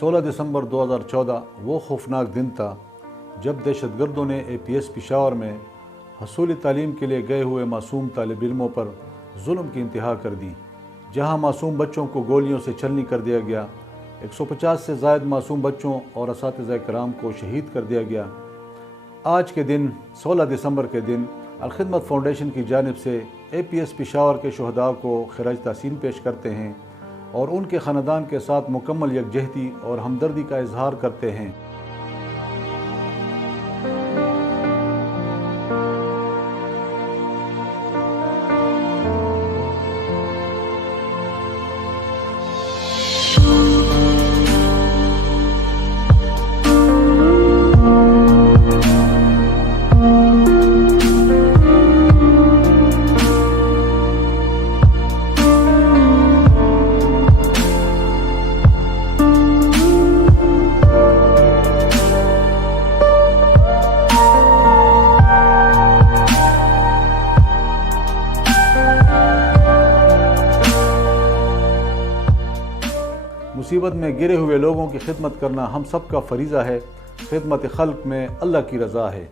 16 دسمبر 2014 وہ خوفناک دن تھا جب دہشت گردوں نے APS پشاور میں حصول تعلیم کے لیے گئے ہوئے معصوم طالب علموں پر ظلم کی انتہا کر دی، جہاں معصوم بچوں کو گولیوں سے چھلنی کر دیا گیا، 150 سے زائد معصوم بچوں اور اساتذہ کرام کو شہید کر دیا گیا۔ آج کے دن 16 دسمبر کے دن الخدمت فاؤنڈیشن کی جانب سے APS پشاور کے شہداء کو خراج تحسین پیش کرتے ہیں اور ان کے خاندان کے ساتھ مکمل یکجہتی اور ہمدردی کا اظہار کرتے ہیں۔ مصیبت میں گرے ہوئے لوگوں کی خدمت کرنا ہم سب کا فریضہ ہے، خدمت خلق میں اللہ کی رضا ہے۔